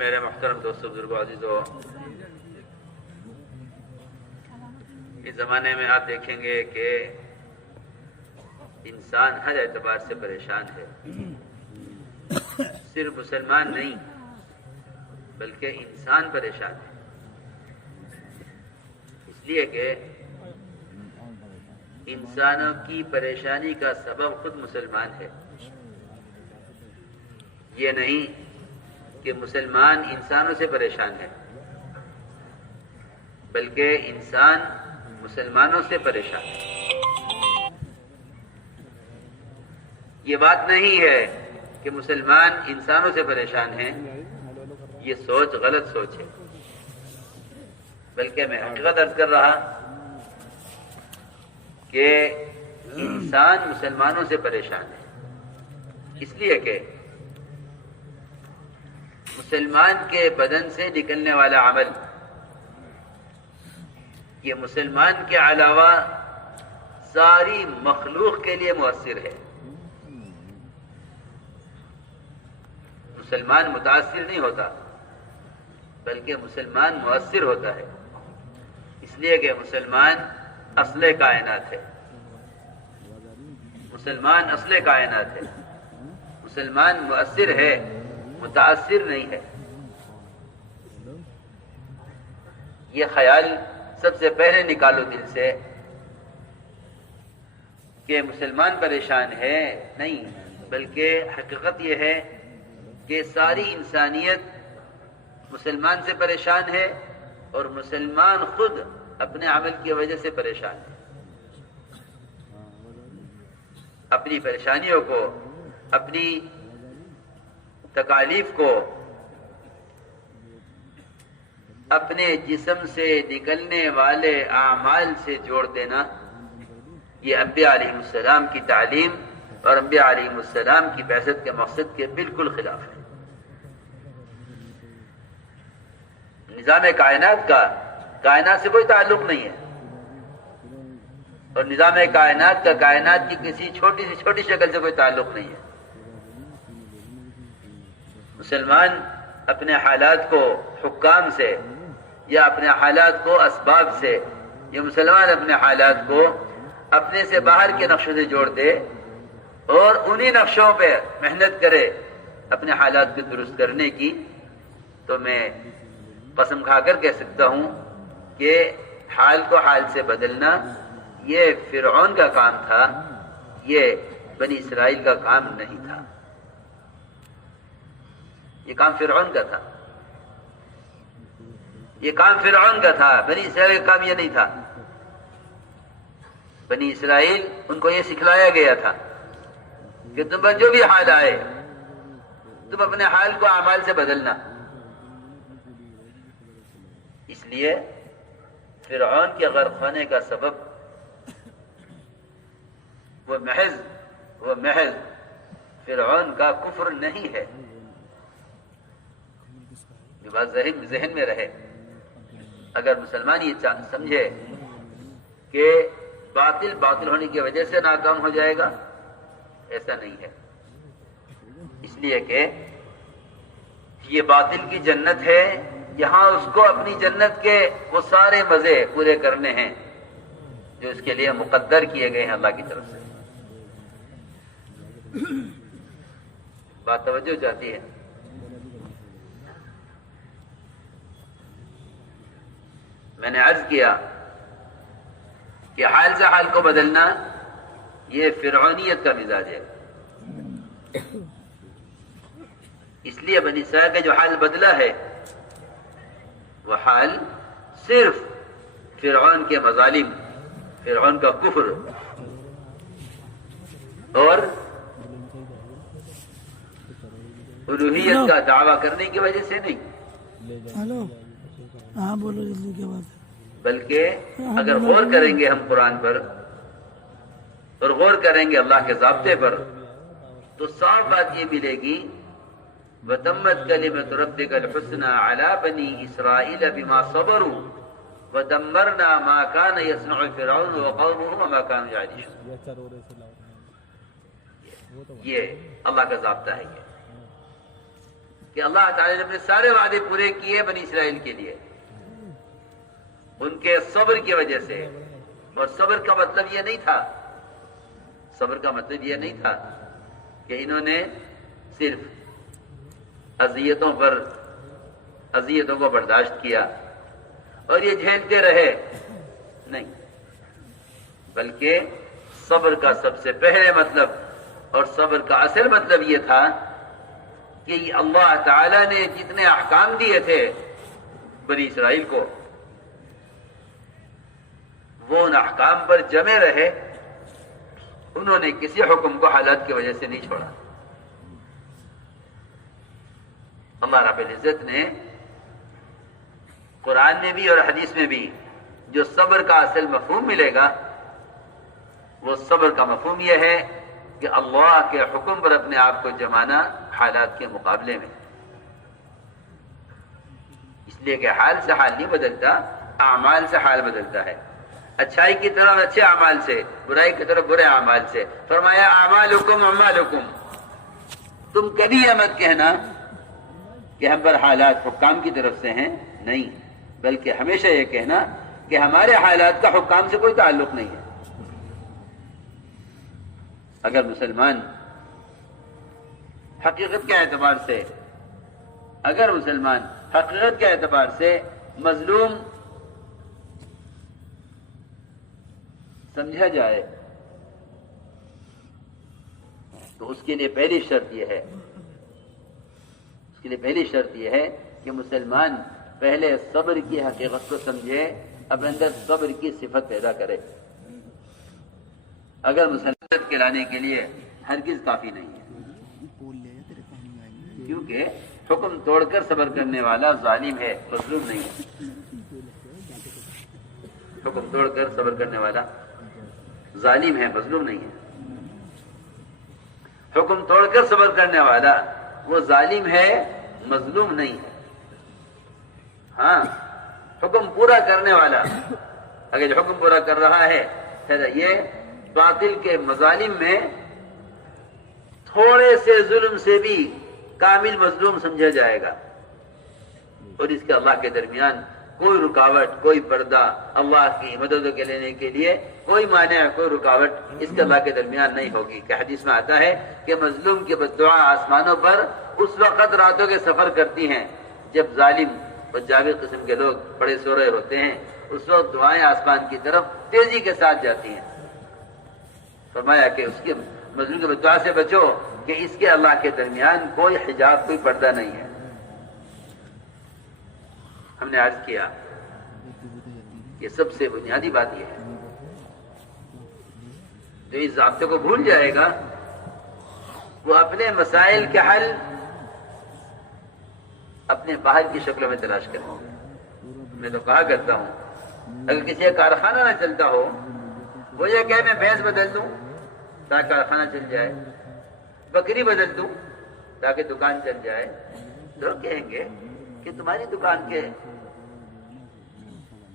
میرے محترم دوستوں، بزرگوں، عزیزوں، اس زمانے میں آپ دیکھیں گے کہ انسان ہر اعتبار سے پریشان ہے. صرف مسلمان نہیں بلکہ انسان پریشان ہے، اس لیے کہ انسانوں کی پریشانی کا سبب خود مسلمان ہے. یہ نہیں کہ مسلمان انسانوں سے پریشان ہے، بلکہ انسان مسلمانوں سے پریشان ہے. یہ بات نہیں ہے کہ مسلمان انسانوں سے پریشان ہیں، یہ سوچ غلط سوچ ہے، بلکہ میں حقیقت عرض کر رہا کہ انسان مسلمانوں سے پریشان ہے، اس لیے کہ مسلمان کے بدن سے نکلنے والا عمل یہ مسلمان کے علاوہ ساری مخلوق کے لیے مؤثر ہے. مسلمان متاثر نہیں ہوتا بلکہ مسلمان مؤثر ہوتا ہے، اس لیے کہ مسلمان اصل کائنات ہے. مسلمان اصل کائنات ہے، مسلمان مؤثر ہے، متاثر نہیں ہے. یہ خیال سب سے پہلے نکالو دل سے کہ مسلمان پریشان ہے، نہیں، بلکہ حقیقت یہ ہے کہ ساری انسانیت مسلمان سے پریشان ہے اور مسلمان خود اپنے عمل کی وجہ سے پریشان ہے. اپنی پریشانیوں کو، اپنی تکالیف کو اپنے جسم سے نکلنے والے اعمال سے جوڑ دینا، یہ انبیاء علیہ السلام کی تعلیم اور انبیاء علیہ السلام کی بعثت کے مقصد کے بالکل خلاف ہے. نظام کائنات کا کائنات سے کوئی تعلق نہیں ہے، اور نظام کائنات کا کائنات کی کسی چھوٹی سے چھوٹی شکل سے کوئی تعلق نہیں ہے. مسلمان اپنے حالات کو حکام سے یا اپنے حالات کو اسباب سے، یا مسلمان اپنے حالات کو اپنے سے باہر کے نقشوں سے جوڑ دے اور انہی نقشوں پہ محنت کرے اپنے حالات کو درست کرنے کی، تو میں قسم کھا کر کہہ سکتا ہوں کہ حال کو حال سے بدلنا یہ فرعون کا کام تھا، یہ بنی اسرائیل کا کام نہیں تھا. یہ کام فرعون کا تھا، یہ کام فرعون کا تھا، بنی اسرائیل کا کام یہ نہیں تھا. بنی اسرائیل ان کو یہ سکھلایا گیا تھا کہ تم پر جو بھی حال آئے تم اپنے حال کو اعمال سے بدلنا. اس لیے فرعون کے غرق ہونے کا سبب وہ محض فرعون کا کفر نہیں ہے. یہ بات ذہن میں رہے. اگر مسلمان یہ سمجھے کہ باطل ہونے کی وجہ سے ناکام ہو جائے گا، ایسا نہیں ہے. اس لیے کہ یہ باطل کی جنت ہے، یہاں اس کو اپنی جنت کے وہ سارے مزے پورے کرنے ہیں جو اس کے لیے مقدر کیے گئے ہیں اللہ کی طرف سے. بات توجہ چاہتی ہے. میں نے عرض کیا کہ حال سے حال کو بدلنا یہ فرعونیت کا مزاج ہے. اس لیے بنی اسرائیل کا جو حال بدلا ہے وہ حال صرف فرعون کے مظالم، فرعون کا کفر اور الوہیت کا دعویٰ کرنے کی وجہ سے نہیں. ہلو، ہاں بولو جلدی، کیا بات ہے؟ بلکہ اگر غور کریں گے ہم قرآن پر اور غور کریں گے اللہ کے ضابطے پر، تو صاف بات یہ ملے گی وَتَمَّتْ كَلِمَةُ رَبِّكَ الْحُسْنَى عَلَى بَنِي إِسْرَائِيلَ بِمَا صَبَرُوا وَدَمَّرْنَا مَا كَانَ يَصْنَعُ فِرْعَوْنُ وَقَوْمُهُ وَمَا كَانُوا يَعْرِشُونَ. یہ اللہ کا ضابطہ ہے کہ کہ اللہ تعالی نے اپنے سارے وعدے پورے کیے بنی اسرائیل کے لیے ان کے صبر کی وجہ سے. اور صبر کا مطلب یہ نہیں تھا، صبر کا مطلب یہ نہیں تھا کہ انہوں نے صرف اذیتوں کو برداشت کیا اور یہ جھیلتے رہے، نہیں، بلکہ صبر کا سب سے پہلے مطلب اور صبر کا اصل مطلب یہ تھا کہ اللہ تعالی نے جتنے احکام دیے تھے بنی اسرائیل کو وہ ان احکام پر جمے رہے، انہوں نے کسی حکم کو حالات کی وجہ سے نہیں چھوڑا. اللہ رب العزت نے قرآن میں بھی اور حدیث میں بھی جو صبر کا اصل مفہوم ملے گا وہ صبر کا مفہوم یہ ہے کہ اللہ کے حکم پر اپنے آپ کو جمانا حالات کے مقابلے میں، اس لیے کہ حال سے حال نہیں بدلتا، اعمال سے حال بدلتا ہے. اچھائی کی طرف اچھے اعمال سے، برائی کی طرف برے اعمال سے. فرمایا اعمالکم اعمالکم، تم کبھی یہ مت کہنا کہ ہم پر حالات حکام کی طرف سے ہیں، نہیں، بلکہ ہمیشہ یہ کہنا کہ ہمارے حالات کا حکام سے کوئی تعلق نہیں ہے. اگر مسلمان حقیقت کے اعتبار سے مظلوم سمجھا جائے تو اس کے لیے پہلی شرط یہ ہے کہ مسلمان پہلے صبر کی حقیقت کو سمجھے، اپنے اندر صبر کی صفت پیدا کرے. اگر مسلمان کے لانے کے لیے ہرگز کافی نہیں ہے، کیونکہ حکم توڑ کر صبر کرنے والا ظالم ہے، مظلوم نہیں ہے. حکم توڑ کر صبر کرنے والا ظالم ہے، مظلوم نہیں ہے. حکم توڑ کر صبر کرنے والا وہ ظالم ہے، مظلوم نہیں ہے. ہاں، حکم پورا کرنے والا اگر جو حکم پورا کر رہا ہے یہ باطل کے مظالم میں تھوڑے سے ظلم سے بھی کامل مظلوم سمجھا جائے گا، اور اس کے اللہ کے درمیان کوئی رکاوٹ، کوئی پردہ، اللہ کی مدد کے لینے کے لیے کوئی مانع، کوئی رکاوٹ اس کے اللہ کے درمیان نہیں ہوگی. کہ حدیث میں آتا ہے کہ مظلوم کی بددعا آسمانوں پر اس وقت راتوں کے سفر کرتی ہیں جب ظالم اور جاوید قسم کے لوگ بڑے سو رہے ہوتے ہیں، اس وقت دعائیں آسمان کی طرف تیزی کے ساتھ جاتی ہیں. فرمایا کہ اس کے مظلوم کی بددعا سے بچو کہ اس کے اللہ کے درمیان کوئی حجاب، کوئی پردہ نہیں ہے. ہم نے عرض کیا یہ سب سے بنیادی بات یہ ہے. جو اس ضابطے کو بھول جائے گا وہ اپنے مسائل کے حل اپنے باہر کی شکلوں میں تلاش کرے. میں تو کہا کرتا ہوں اگر کسی کا کارخانہ نہ چلتا ہو وہ یہ کہ میں بھینس بدل دوں تاکہ کارخانہ چل جائے، بکری بدل دوں تاکہ دکان چل جائے، تو کہیں گے کہ تمہاری دکان کے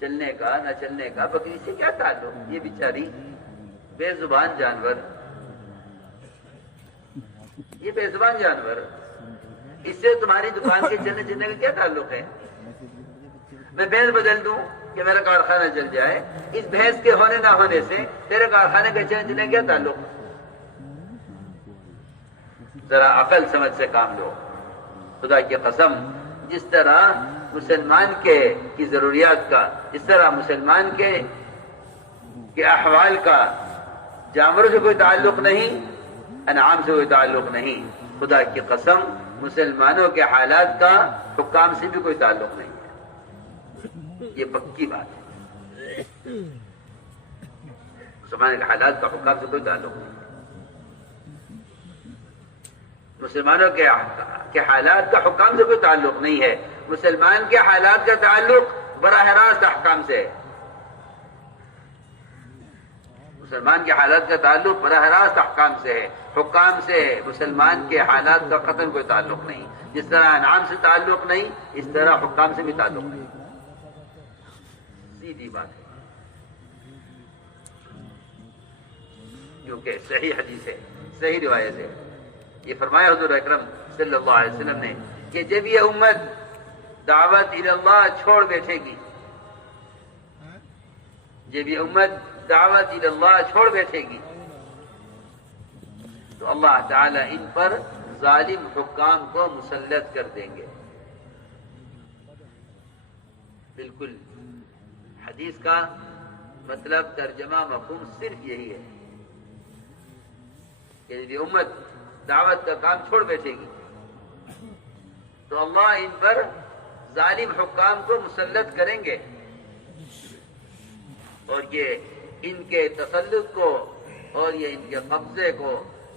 چلنے کا نہ چلنے کا بکری سے کیا تعلق؟ یہ بیچاری بے زبان جانور، اس سے تمہاری دکان کے چلنے کا کیا تعلق ہے؟ میں بھینس بدل دوں کہ میرا کارخانہ چل جائے، اس بھینس کے ہونے نہ ہونے سے تیرے کارخانے کا چلنے کا کیا تعلق؟ ذرا عقل سمجھ سے کام لو. خدا کی قسم، جس طرح مسلمان کی ضروریات کا، جس طرح مسلمان کے احوال کا جانوروں سے کوئی تعلق نہیں، انعام سے کوئی تعلق نہیں، خدا کی قسم مسلمانوں کے حالات کا حکام سے بھی کوئی تعلق نہیں ہے. یہ پکی بات ہے. مسلمان کے حالات کا حکام سے کوئی تعلق نہیں. مسلمانوں کے حالات کا حکام سے کوئی تعلق نہیں ہے. مسلمان کے حالات کا تعلق براہ راست احکام سے ہے. مسلمان کے حالات کا تعلق براہ راست احکام سے ہے، حکام سے ہے. مسلمان کے حالات کا قطعاً کوئی تعلق نہیں. جس طرح انعام سے تعلق نہیں، اس طرح حکام سے بھی تعلق نہیں. سیدھی بات ہے. کیونکہ صحیح حدیث ہے، صحیح روایت ہے. یہ فرمایا حضور اکرم صلی اللہ علیہ وسلم نے کہ جب یہ امت دعوت اللہ چھوڑ بیٹھے گی، جب یہ امت دعوت اللہ چھوڑ بیٹھے گی تو اللہ تعالی ان پر ظالم حکام کو مسلط کر دیں گے۔ بالکل حدیث کا مطلب ترجمہ مفہوم صرف یہی ہے کہ جب یہ امت دعوت کا کام چھوڑ بیٹھے گی تو اللہ ان پر ظالم حکام کو مسلط کریں گے، اور یہ ان کے تسلط کو اور یہ ان کے قبضے کو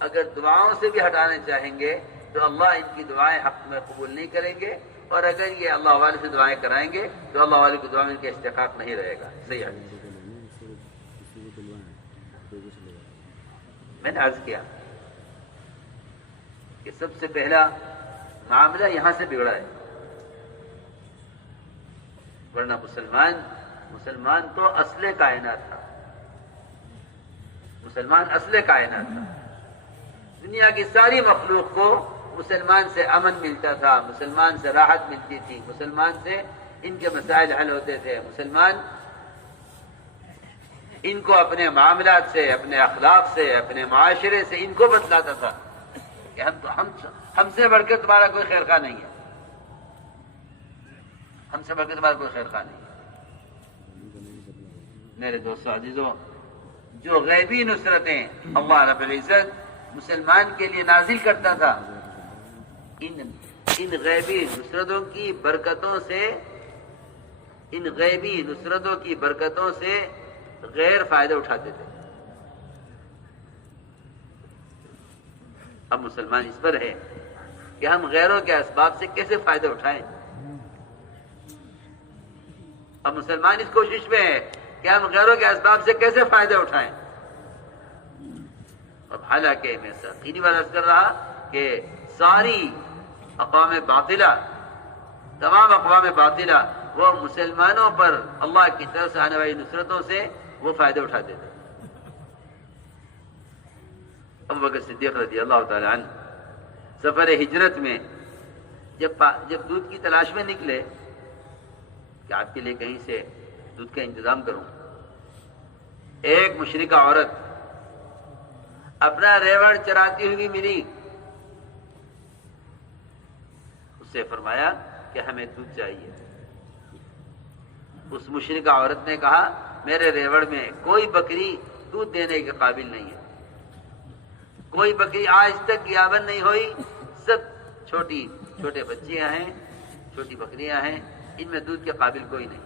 اگر دعاؤں سے بھی ہٹانا چاہیں گے تو اللہ ان کی دعائیں حق میں قبول نہیں کریں گے، اور اگر یہ اللہ والے سے دعائیں کرائیں گے تو اللہ والے کی دعا میں ان کا استحقاق نہیں رہے گا۔ صحیح حدیث میں نے عرض کیا کہ سب سے پہلا معاملہ یہاں سے بگڑا ہے، ورنہ مسلمان تو اصل کائنات تھا، مسلمان اصل کائنات تھا۔ دنیا کی ساری مخلوق کو مسلمان سے امن ملتا تھا، مسلمان سے راحت ملتی تھی، مسلمان سے ان کے مسائل حل ہوتے تھے، مسلمان ان کو اپنے معاملات سے، اپنے اخلاق سے، اپنے معاشرے سے ان کو بتلاتا تھا کہ ہم سے بڑھ کے تمہارا کوئی خیر خواہ نہیں ہے، ہم سے بڑھ کے تمہارا کوئی خیر خواہ نہیں ہے۔ میرے دوستو عزیزو، جو غیبی نصرتیں اللہ رب العزت مسلمان کے لیے نازل کرتا تھا، ان غیبی نصرتوں کی برکتوں سے، ان غیبی نصرتوں کی برکتوں سے غیر فائدہ اٹھاتے تھے۔ اب مسلمان اس پر ہے کہ ہم غیروں کے اسباب سے کیسے فائدہ اٹھائیں۔ اب مسلمان اس کوشش میں ہے کہ ہم غیروں کے اسباب سے کیسے فائدہ اٹھائیں۔ اب حالانکہ میں سختی والا عرض کر رہا کہ ساری اقوام باطلہ، تمام اقوام باطلہ وہ مسلمانوں پر اللہ کی طرف سے آنے والی نصرتوں سے وہ فائدہ اٹھاتے تھے۔ ابو بکر صدیق رضی اللہ تعالی عنہ سفر ہجرت میں جب دودھ کی تلاش میں نکلے کہ آپ کے لیے کہیں سے دودھ کا انتظام کروں، ایک مشرکہ عورت اپنا ریوڑ چراتی ہوئی ملی، اس سے فرمایا کہ ہمیں دودھ چاہیے۔ اس مشرکہ عورت نے کہا میرے ریوڑ میں کوئی بکری دودھ دینے کے قابل نہیں ہے، کوئی بکری آج تک گیابن نہیں ہوئی، سب چھوٹے بچیاں ہیں، چھوٹی بکریاں ہیں، ان میں دودھ کے قابل کوئی نہیں۔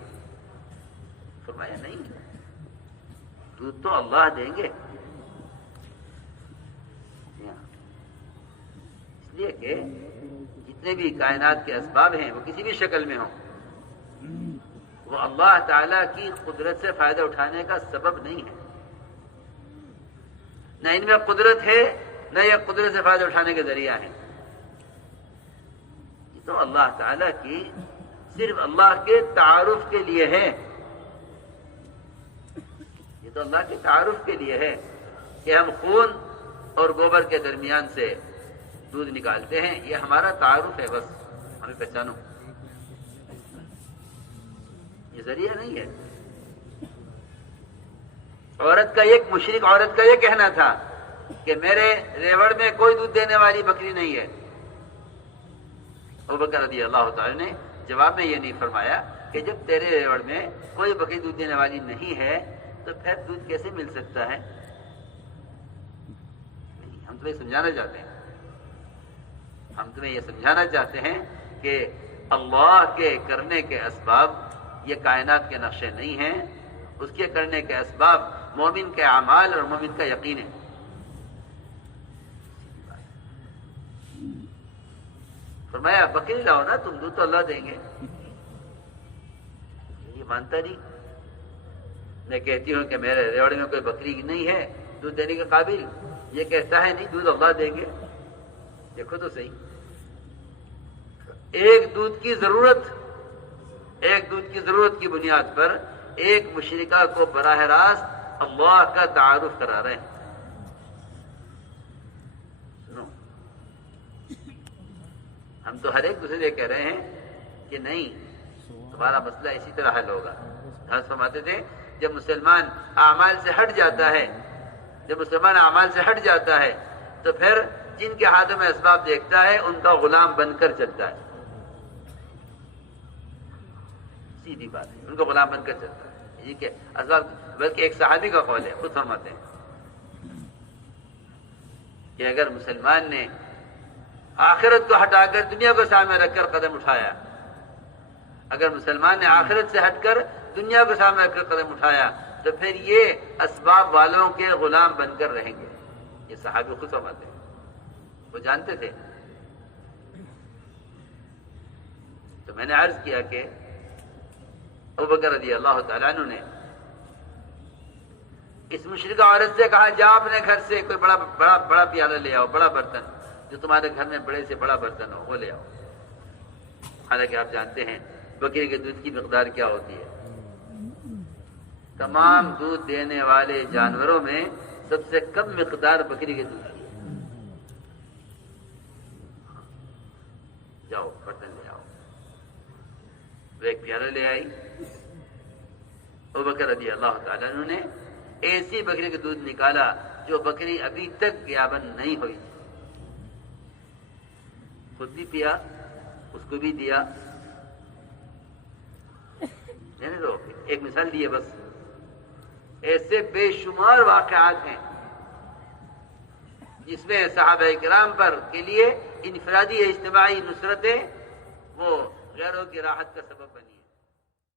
فرمایا نہیں، دودھ تو اللہ دیں گے، اس لیے کہ جتنے بھی کائنات کے اسباب ہیں وہ کسی بھی شکل میں ہوں، وہ اللہ تعالی کی قدرت سے فائدہ اٹھانے کا سبب نہیں ہے۔ نہ ان میں قدرت ہے، نہ یہ قدرت سے فائدہ اٹھانے کے ذریعہ ہے۔ یہ تو اللہ تعالی کی صرف اللہ کے تعارف کے لیے ہے، یہ تو اللہ کے تعارف کے لیے ہے کہ ہم خون اور گوبر کے درمیان سے دودھ نکالتے ہیں، یہ ہمارا تعارف ہے، بس ہمیں پہچانو، یہ ذریعہ نہیں ہے۔ مشرک عورت کا یہ کہنا تھا کہ میرے ریوڑ میں کوئی دودھ دینے والی بکری نہیں ہے۔ ابوبکر رضی اللہ تعالی نے جواب میں یہ نہیں فرمایا کہ جب تیرے ریوڑ میں کوئی بکری دودھ دینے والی نہیں ہے تو پھر دودھ کیسے مل سکتا ہے؟ ہم تمہیں سمجھانا چاہتے ہیں، ہم تمہیں یہ سمجھانا چاہتے ہیں کہ اللہ کے کرنے کے اسباب یہ کائنات کے نقشے نہیں ہیں، اس کے کرنے کے اسباب مومن کے اعمال اور مومن کا یقین ہے۔ فرمایا بکری لاؤ نا، تم دودھ تو اللہ دیں گے۔ یہ مانتا نہیں، میں کہتی ہوں کہ میرے ریوڑ میں کوئی بکری نہیں ہے دودھ دینے کے قابل، یہ کہتا ہے نہیں دودھ اللہ دیں گے۔ دیکھو تو صحیح، ایک دودھ کی ضرورت کی بنیاد پر ایک مشرکہ کو براہ راست اللہ کا تعارف کرا رہے ہیں۔ ہم تو ہر ایک دوسرے سے کہہ رہے ہیں کہ نہیں، تمہارا مسئلہ اسی طرح حل ہوگا۔ حضرت فرماتے تھے جب مسلمان اعمال سے ہٹ جاتا ہے، تو پھر جن کے ہاتھوں میں اسباب دیکھتا ہے ان کا غلام بن کر چلتا ہے۔ سیدھی بات ہے، ان کا غلام بن کر چلتا ہے۔ یہ کہ اسباب، بلکہ ایک صحابی کا قول ہے، خود فرماتے ہیں کہ اگر مسلمان نے آخرت کو ہٹا کر دنیا کو سامنے رکھ کر قدم اٹھایا، تو پھر یہ اسباب والوں کے غلام بن کر رہیں گے۔ یہ صحابی خود فرماتے ہیں، وہ جانتے تھے۔ تو میں نے عرض کیا کہ ابوبکر رضی اللہ تعالیٰ عنہ نے اس مشرکہ عورت سے کہا جاؤ اپنے گھر سے کوئی بڑا پیالہ لے آؤ، بڑا برتن، جو تمہارے گھر میں بڑے سے بڑا برتن ہو وہ لے آؤ۔ حالانکہ آپ جانتے ہیں بکری کے دودھ کی مقدار کیا ہوتی ہے۔ تمام دودھ دینے والے جانوروں میں سب سے کم مقدار بکری کے دودھ کی ہے۔ جاؤ برتن لے آؤ۔ وہ ایک پیالہ لے آئی۔ ابوبکر رضی اللہ تعالیٰ عنہ نے ایسی بکری کا دودھ نکالا جو بکری ابھی تک غیاباً نہیں ہوئی تھی، خود بھی پیا، اس کو بھی دیا۔ تو ایک مثال دی ہے بس، ایسے بے شمار واقعات ہیں جس میں صحابہ کرام پر کے لیے انفرادی اجتماعی نصرتیں وہ غیروں کی راحت کا سبب بنی۔